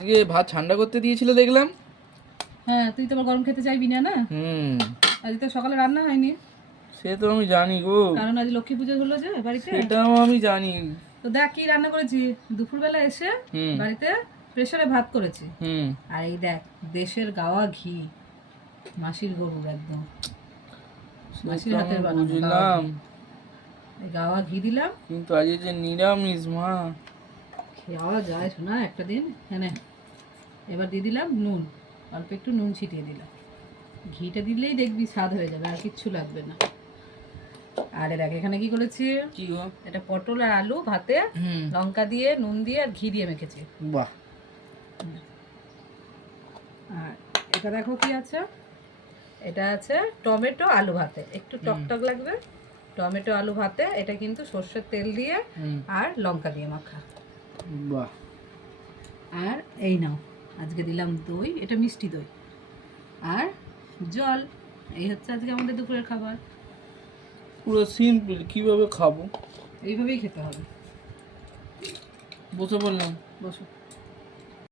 আজকে ভাত ঠান্ডা করতে দিয়েছিল দেখলাম। হ্যাঁ, তুই তো আবার গরম খেতে চাইবি না, না? আজ তো সকালে রান্না হয়নি। সে তো আমি জানি গো, কারণ আজ লক্ষ্মী পুজো হলো যে বাড়িতে। সেটাও আমি জানি। তো দেখ কি রান্না করেছি। দুপুরবেলা এসে বাড়িতে প্রেসারে ভাত করেছি। আর এই দেখ দেশের গাওয়া ঘি, মাসির গরুর একদম মাসির হাতের বানানো বুঝলাম, এই গাওয়া ঘি দিলাম। কিন্তু আজ যে নিরামিষ মা, খাওয়া যায় শোনা একটা দিন। হ্যাঁ, এবার দিয়ে দিলাম নুন, অল্প একটু নুন ছিটিয়ে দিলাম। ঘিটা দিলেই দেখবি স্বাদ হয়ে যাবে, আর কিচ্ছু লাগবে না। আর দেখ এখানে কি করেছি, কি গো? এটা পটল আর আলু ভাতে লঙ্কা দিয়ে নুন দিয়ে আর ঘি দিয়ে মেখেছি। বাহ। আর এটা দেখো কি আছে, এটা আছে টমেটো আলু ভাতে, একটু টকটক লাগবে। টমেটো আলু ভাতে, এটা কিন্তু সর্ষের তেল দিয়ে আর লঙ্কা দিয়ে মাখা। বাহ। আর এই নাও আজকে দিলাম দই, এটা মিষ্টি দই আর জল। এই হচ্ছে আজকে আমাদের দুপুরের খাবার। পুরো সিম্পল, কিভাবে খাবো? এইভাবেই খেতে হবে। বসে পড়লাম। বসো।